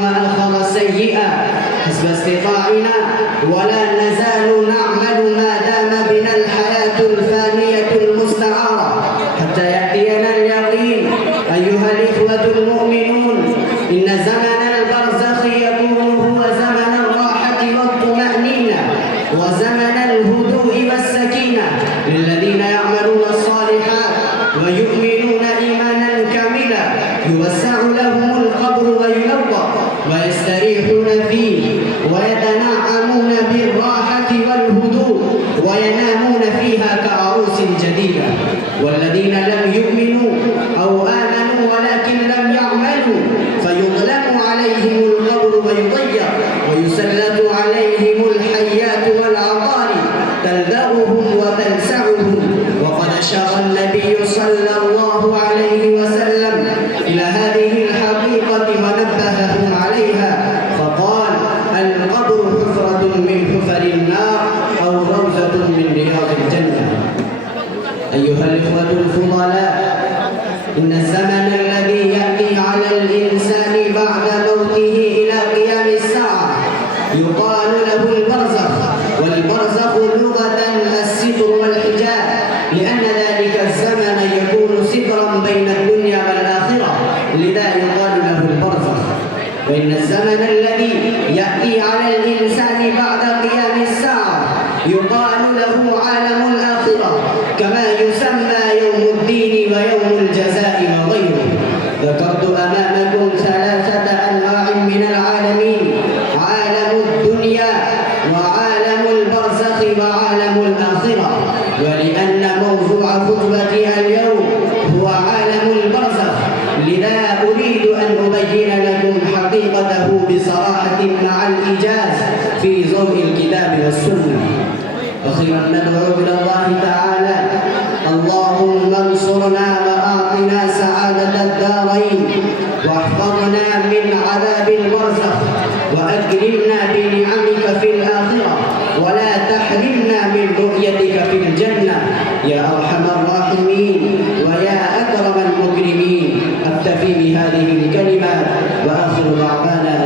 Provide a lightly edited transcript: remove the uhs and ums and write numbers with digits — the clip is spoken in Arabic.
وآخر سيئا حسب استطاعنا، ولا نزال نعمل ما دام بنا الحياة الفانية المستعارة حتى يأتينا اليقين. أيها الإخوة المؤمنون، إن زمن البرزخ يكون هو زمن الراحة والطمأنينة وزمن الهدوء والسكينة للذين يعملون الصالحات ويؤمنون إيمانا كاملا، يوسع لهم القبر وينور ويستريحون فيه ويتنعمون بالراحة والهدوء وينامون فيها كعروس جديدة. والذين لم يؤمنوا أو آمنوا ولكن لم يعملوا فيظلم عليهم القبر ويضيق ويسلط عليهم الحيات والعقارب تلدغهم وتلسعهم. وقد أشار النبي صلى الله عليه وسلم إلى هذه الحقيقة ونبههم عليها فقال: القبر حفرة من حفر النار أو روضة من رياض الجنة. أيها الإخوة الفضلاء، إن الزمن الذي يأتي على الإنسان بعد موته إلى قيام الساعة يقال له البرزخ. والبرزخ لغة الستر والحجاب، لأن ذلك الزمن يكون سترا بين الدنيا والآخرة، لذا يقال له البرزخ. وإن الزمن الذي يأتي على الإنسان بعد قيام الساعة يقال له عالم الآخرة، كما يسمى يوم الدين ويوم الجزاء وغيره. ذكرت أمامكم ثلاثة أنواع من العالمين: عالم الدنيا وعالم البرزخ وعالم الآخرة. ولأن موضوع خطبتي اليوم هو عالم البرزخ، لذا أريد أن أبين لكم حقيقته بصراحة مع الإيجاز في ضوء الكتاب والسنة. أخيرا ندعو إلى الله تعالى: اللهم انصرنا وأعطنا سعادة الدارين، واحفظنا من عذاب البرزخ، وأكرمنا بنعم